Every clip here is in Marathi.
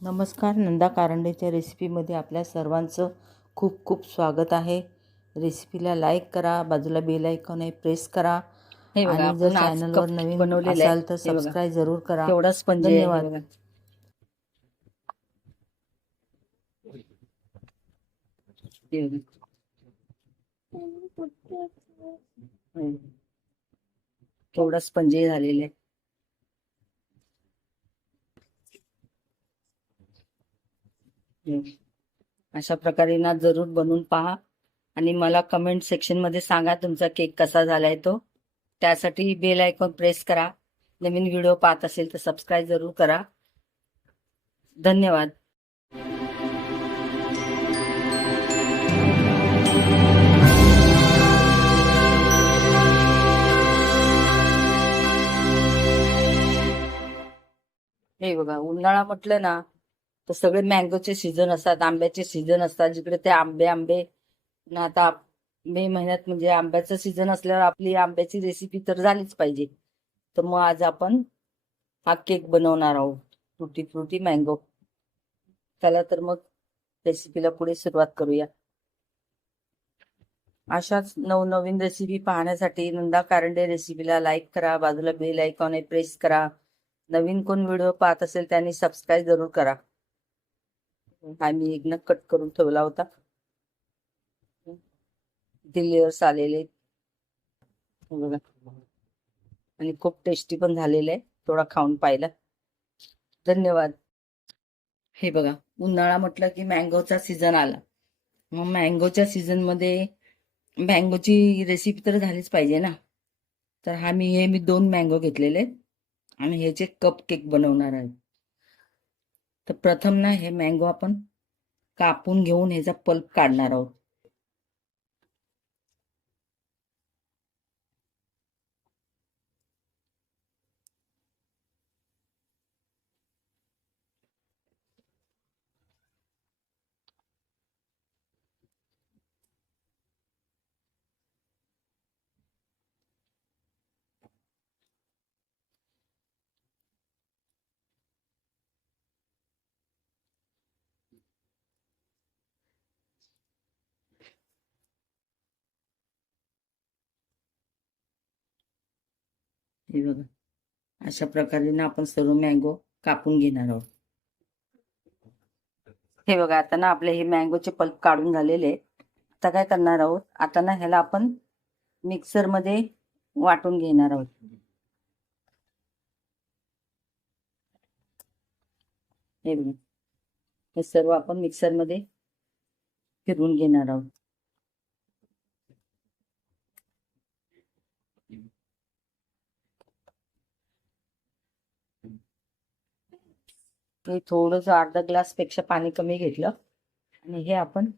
नमस्कार नंदा कारंडेच्या रेसिपीमध्ये आपल्या सर्वांचं खूप खूप स्वागत आहे रेसिपीला लाईक करा बाजूला बेल आयकॉन आहे प्रेस करा आणि जर चॅनलवर नवीन बनवलेलं. असाल तर. सबस्क्राईब जरूर करा केवढा स्पंज धन्यवाद. केवढा स्पंज झालेला आहे अशा प्रकारे ना जरूर बनवून पहा. आणि मला कमेंट सेक्शनमध्ये सांगा तुमचा केक कसा झालाय तो. त्यासाठी बेल आयकॉन प्रेस करा. नवीन व्हिडिओ पाहत असेल तर सबस्क्राईब जरूर करा. धन्यवाद. हे बघा उन्हाळा म्हटलं ना तर सगळे मँगोचे सीझन असतात आंब्याचे सीझन असतात जिकडे ते आंबे आंबे. ना आता मे महिन्यात म्हणजे आंब्याचं सीझन असल्यावर आपली आंब्याची रेसिपी तर झालीच पाहिजे. तर मग आज आपण हा केक बनवणार आहोत. फ्रुटी फ्रुटी मँगो चला तर मग रेसिपीला पुढे सुरुवात करूया. अशाच नवनवीन रेसिपी पाहण्यासाठी नंदा कारंडे रेसिपीला लाईक करा. बाजूला बेल आयकॉन आहे प्रेस करा. नवीन कोण व्हिडिओ पाहत असेल त्यांनी सबस्क्राईब जरूर करा. हा मी कट करून ठेवला होता. लेयर्स आलेले. बघा. आणि खूप टेस्टी पण झालेले आहे. थोडा खाऊन पाहिला. धन्यवाद. हे बघा. उन्हाळा म्हटलं की मँगोचा सीझन आला. मग मँगोच्या सीझनमध्ये मँगोची रेसिपी तर झालीच पाहिजे ना. तर हा मी हे मी दोन मँगो घेतलेले. आहेत आणि ह्याचे कप केक बनवणार आहे. तर प्रथम ना हे मँगो आपण कापून घेऊन ह्याचा पल्प काढणार आहोत. हे बघा. अशा प्रकारे ना आपण सर्व मँगो कापून घेणार आहोत. हे बघा आता ना आपले हे मँगोचे पल्प काढून झालेले आहेत. आता काय करणार आहोत? आता ना ह्याला आपण मिक्सरमध्ये वाटून घेणार आहोत. हे बघा. हे सर्व आपण मिक्सरमध्ये फिरवून घेणार आहोत. हे थोडंसं अर्धा ग्लासपेक्षा पाणी कमी घेतलं. आणि हे आपण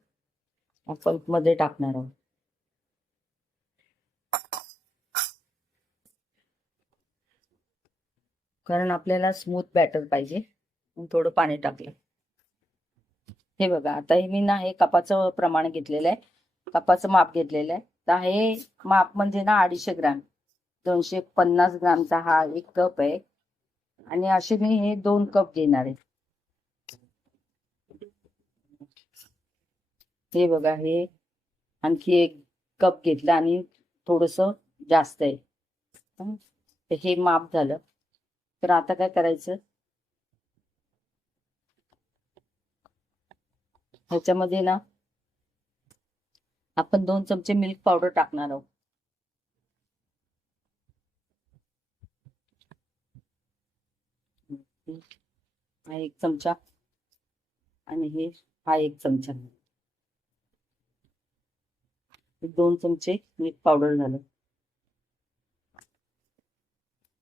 पल्पमध्ये टाकणार आहोत. कारण आपल्याला स्मूथ बॅटर पाहिजे. थोडं पाणी टाकलं. हे बघा आता हे मी ना हे कपाचं प्रमाण घेतलेलं आहे. कपाचं माप घेतलेलं आहे. तर हे माप म्हणजे ना अडीचशे ग्रॅम. दोनशे पन्नास ग्रामचा हा एक कप आहे. आणि असे मी हे दोन कप घेणार आहे. हे बघा हे आणखी एक कप घेतला आणि थोडस जास्त आहे. हे माप झालं. तर आता काय करायचं? ह्याच्यामध्ये ना आपण दोन चमचे मिल्क पावडर टाकणार आहोत. हा एक चमचा. आणि हे हा एक चमचा. दोन चमचे मिल्क पावडर झालं.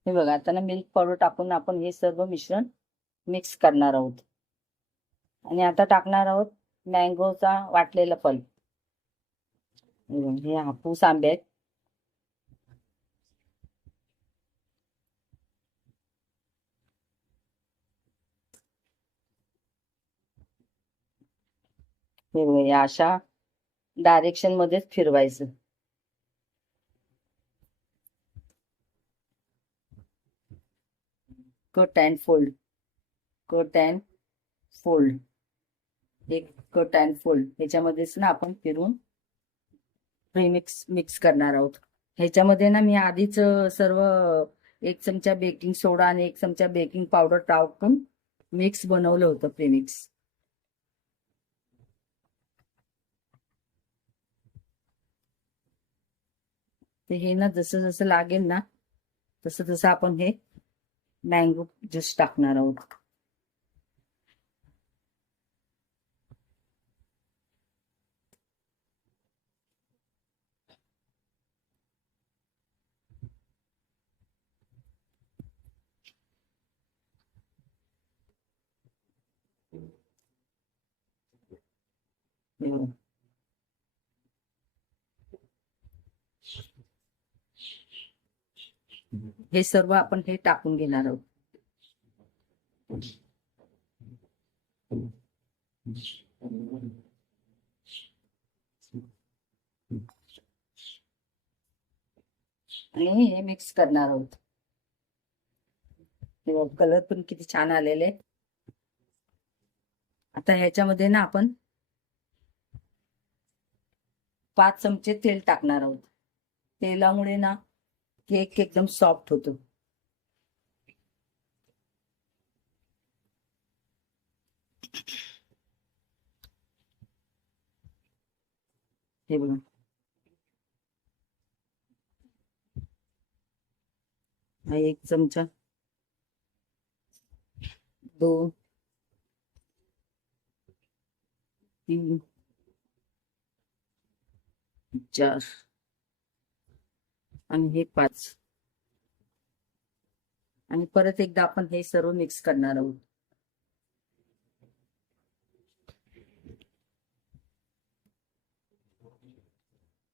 हे बघा आता ना मिल्क पावडर टाकून आपण हे सर्व मिश्रण मिक्स करणार आहोत. आणि आता टाकणार आहोत मँगोचा वाटलेला पल्प हे हे हापूस आंबे आहेत. हे अशा डायरेक्शन मध्येच फिरवायचं. Cut and fold cut and fold एक कट अँड फोल्ड ह्याच्यामध्येच ना आपण फिरून प्रीमिक्स मिक्स करणार आहोत. ह्याच्यामध्ये ना मी आधीच सर्व एक चमचा बेकिंग सोडा आणि एक चमचा बेकिंग पावडर टाकून मिक्स बनवलं होतं प्रीमिक्स ते हे ना जसं जसं लागेल ना तसं तसं आपण हे मँगो ज्यूस टाकणार आहोत. हे बघा. हे सर्व आपण हे टाकून घेणार आहोत. आणि हे मिक्स करणार आहोत. कलर पण किती छान आलेले आता ह्याच्यामध्ये ना आपण पाच चमचे तेल टाकणार आहोत. तेलामुळे ना केक एकदम सॉफ्ट होतो. हे बघा. हा एक चमचा. दोन. तीन. चार. आणि हे पाच. आणि परत एकदा आपण हे सर्व मिक्स करणार आहोत.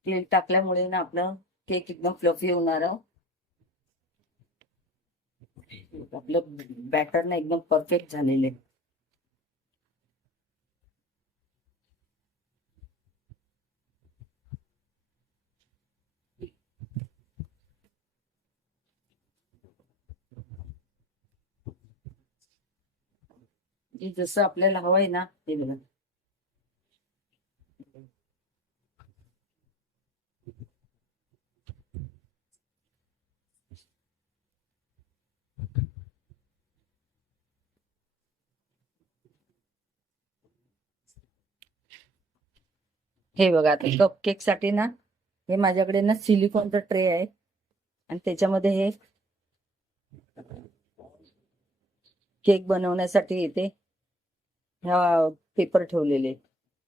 तेल टाकल्यामुळे ना आपलं केक एकदम फ्लफी होणार आपलं बॅटर ना एकदम परफेक्ट झालेलं आहे. जे जसं आपल्याला हवंय ना ते बघा. हे बघा आता कप केकसाठी ना हे माझ्याकडे ना सिलिकॉनचा ट्रे आहे. आणि त्याच्यामध्ये हे केक बनवण्यासाठी येते. ह्या पेपर ठेवलेले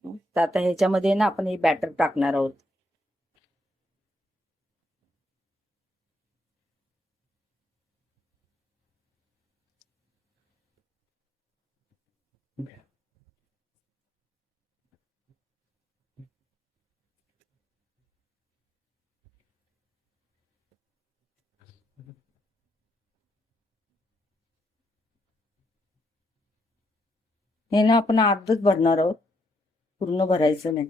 तर आता ह्याच्यामध्ये ना आपण हे बॅटर टाकणार आहोत. हे ना आपण अर्धच भरणार आहोत. पूर्ण भरायचं नाही.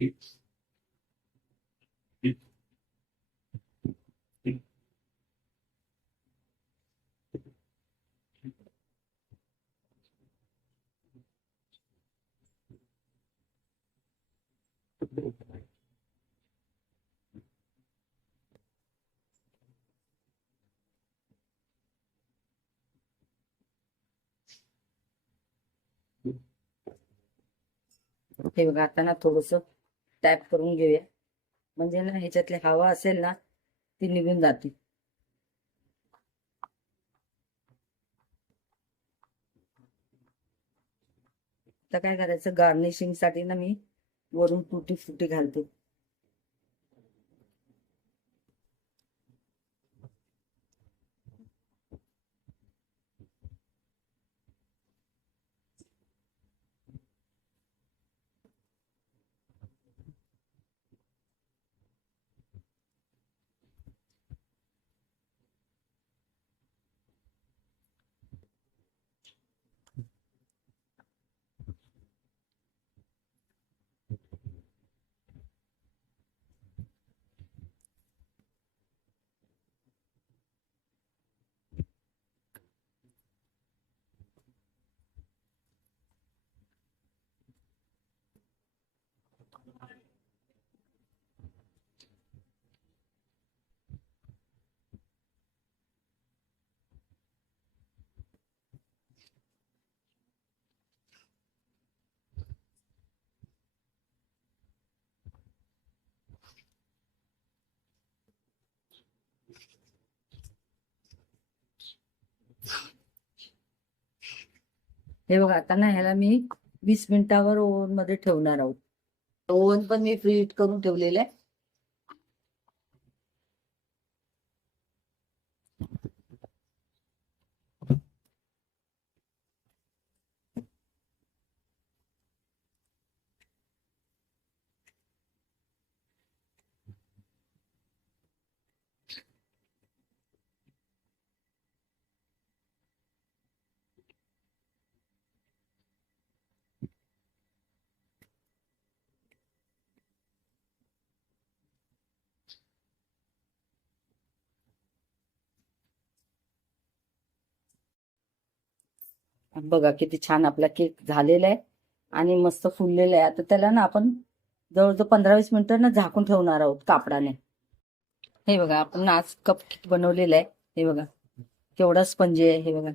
हे बघा आता ना थोडस टॅप करून घेऊया. म्हणजे ना ह्याच्यातली हवा असेल ना ती निघून जाते. आता काय करायचं? गार्निशिंगसाठी ना मी वरून तुटी फुटी घालते. हे बघा आता ना ह्याला मी वीस मिनिटावर ओव्हनमध्ये ठेवणार आहोत. ओव्हन पण मी फ्रीट करून ठेवलेलं आहे. बघा किती छान आपला केक झालेला आहे. आणि मस्त फुललेला आहे. आता त्याला ना आपण जवळजवळ पंधरा वीस मिनिटं ना झाकून ठेवणार आहोत कापडाने. हे बघा आपण आज कप केक बनवलेला आहे. हे बघा केवढा स्पंजी आहे हे बघा.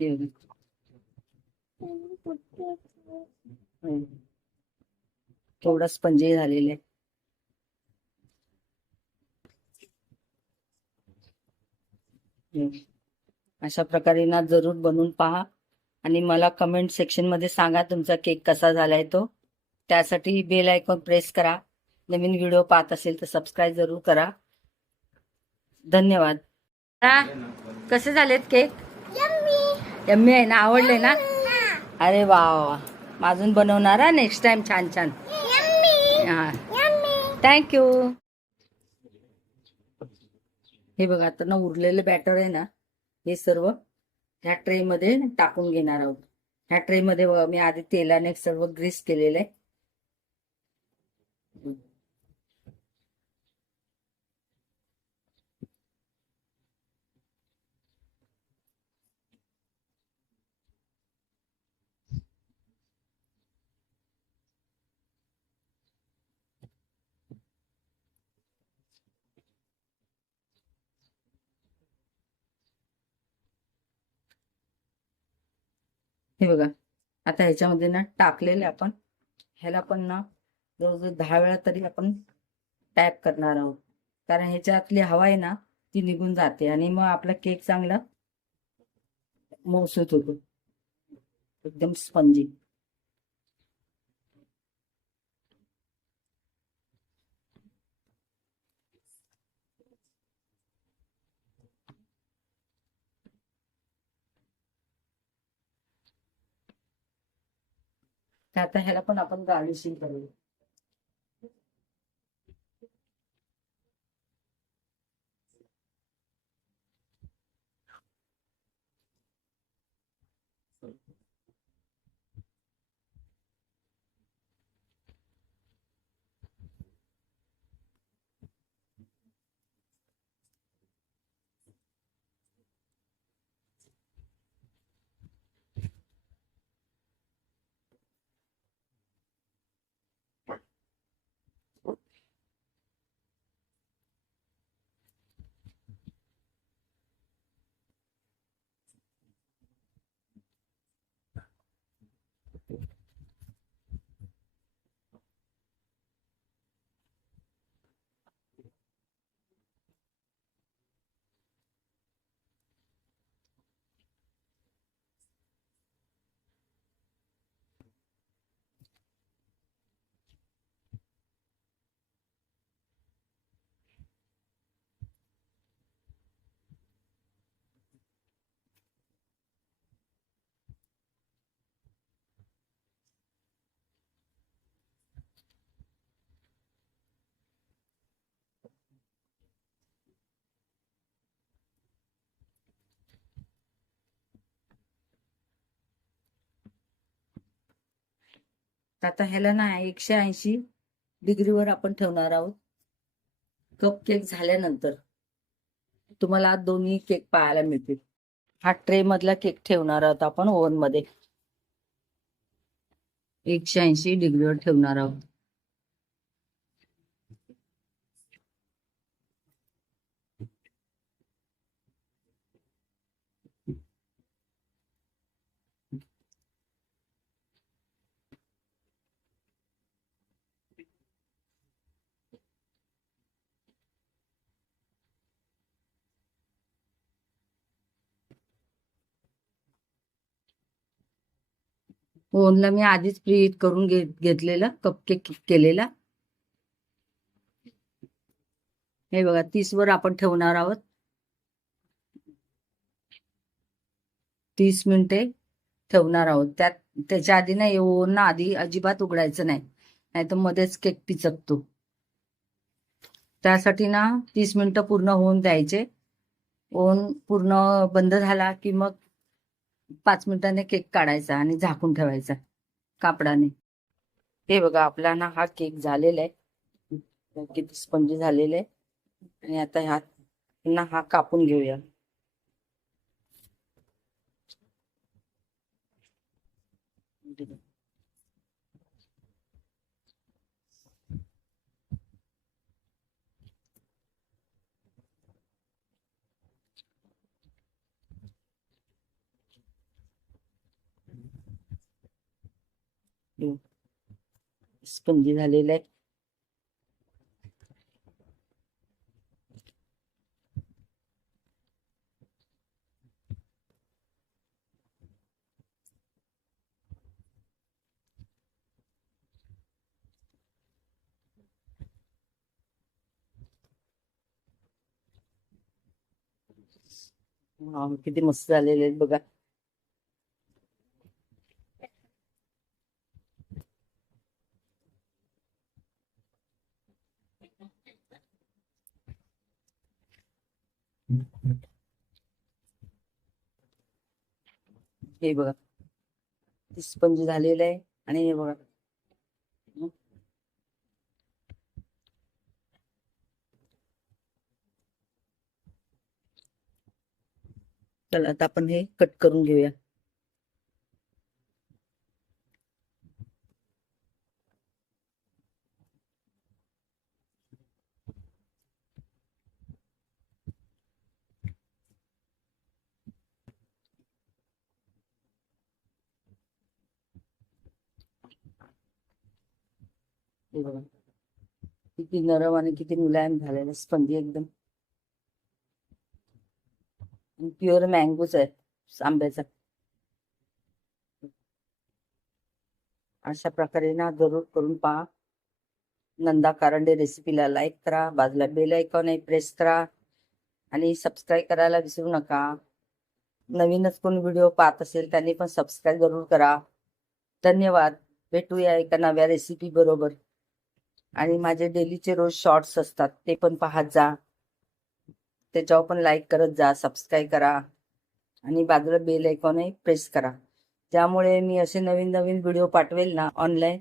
हे बघा. केवढा स्पंजी झालेला आहे. अशा प्रकारे ना जरूर बनवून पहा. आणि मला कमेंट सेक्शनमध्ये सांगा तुमचा केक कसा झालाय तो. त्यासाठी बेल आयकॉन प्रेस करा. नवीन व्हिडिओ पाहत असेल तर सबस्क्राईब जरूर करा. धन्यवाद. हा, कसे झालेत केक यम्मी आहे ना? आवडले ना? अरे वा वा अजून बनवणार नेक्स्ट टाइम छान छान. हा. थँक्यू हे बघा आता ना उरलेलं बॅटर आहे ना हे सर्व ह्या ट्रे मध्ये टाकून घेणार आहोत. ह्या ट्रे मध्ये बघा मी आधी तेलाने सर्व ग्रीस केलेलं आहे. हे बघा आता ह्याच्यामध्ये ना टाकलेले आपण ह्याला पण ना जवळजवळ दहा वेळा तरी आपण टॅप करणार आहोत. कारण ह्याच्यातली हवा आहे ना ती निघून जाते आणि मग आपला केक चांगला मौसूत होतो एकदम स्पंजी आता ह्याला पण आपण गार्निशिंग करूया. तर आता ह्याला ना एकशे ऐंशी डिग्रीवर आपण ठेवणार आहोत. कप केक झाल्यानंतर तुम्हाला दोन्ही केक पाहायला मिळतील. हा ट्रे मधला केक ठेवणार आहोत आपण ओव्हनमध्ये एकशे ऐंशी डिग्रीवर ठेवणार आहोत. ओव्हनला मी आधीच प्रीहीट करून घे घेतलेला कपकेक केलेला. हे बघा तीस वर आपण ठेवणार आहोत. तीस मिनिटे ठेवणार आहोत. त्यात त्याच्या आधी ना ओव्हन ना आधी अजिबात उघडायचं नाही. नाहीतर मध्येच केक पिचकतो. त्यासाठी ना तीस मिनिटं पूर्ण होऊन द्यायचे. ओन पूर्ण बंद झाला की मग पाच मिनिटांनी केक काढायचा आणि झाकून ठेवायचा कापडाने. हे बघा आपला ना हा केक झालेला आहे. किती स्पंजी झालेला आहे. आणि आता ह्या ना हा कापून घेऊया. स्पंजी झालेला आहे किती मस्त झालेले आहेत बघा. हे बघा. स्पंज झालेलं आहे आणि हे बघा. चला आता आपण हे कट करून घेऊया. हे बघा. किती नरम आणि किती मुलायम झालेलं स्पंजी एकदम. प्युअर मँगोच आहे आंब्याचा. अशा प्रकारे ना जरूर करून पहा. नंदा कारंडे रेसिपीला लाईक करा. बाजूला बेल आयकॉन प्रेस करा. आणि सबस्क्राईब करायला विसरू नका. नवीनच कोण व्हिडिओ पाहत असेल त्यांनी पण सबस्क्राईब जरूर करा. धन्यवाद. भेटूया एका नव्या रेसिपी बरोबर. आणि माझे डेलीचे रोज शॉर्ट्स असतात ते पण पाहत जा. त्याच्यावर पण लाईक करत जा सबस्क्राईब करा. आणि बाजूला बेल ऐकॉनही प्रेस करा. त्यामुळे मी असे नवीन नवीन व्हिडिओ पाठवेल ना ऑनलाईन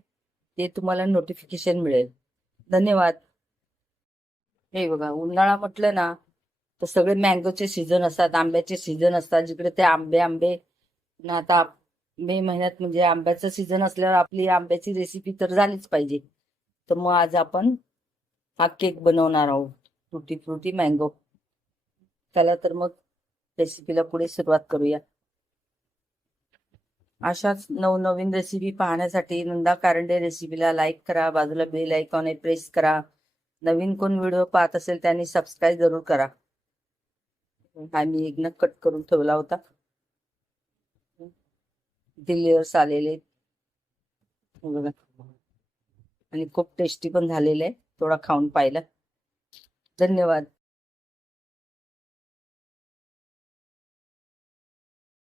ते तुम्हाला नोटिफिकेशन मिळेल. धन्यवाद. हे बघा उन्हाळा म्हटलं ना तर सगळे मँगोचे सीझन असतात आंब्याचे सीझन असतात जिकडे ते आंबे आंबे. ना आता मे महिन्यात म्हणजे आंब्याचं सीझन असल्यावर आपली आंब्याची रेसिपी तर झालीच पाहिजे. तर मग आज आपण हा केक बनवणार आहोत. फ्रुटी फ्रुटी मँगो त्याला तर मग रेसिपीला पुढे सुरुवात करूया. अशाच नवनवीन रेसिपी पाहण्यासाठी नंदा कारंडे रेसिपीला लाईक करा. बाजूला बेल आयकॉन प्रेस करा. नवीन कोण व्हिडिओ पाहत असेल त्यांनी सबस्क्राईब जरूर करा. हा मी एकनं कट करून ठेवला होता. लेयर्स आलेले. बघा. आणि खूप टेस्टी पण झालेलं आहे. थोडा खाऊन पाहिलं. धन्यवाद.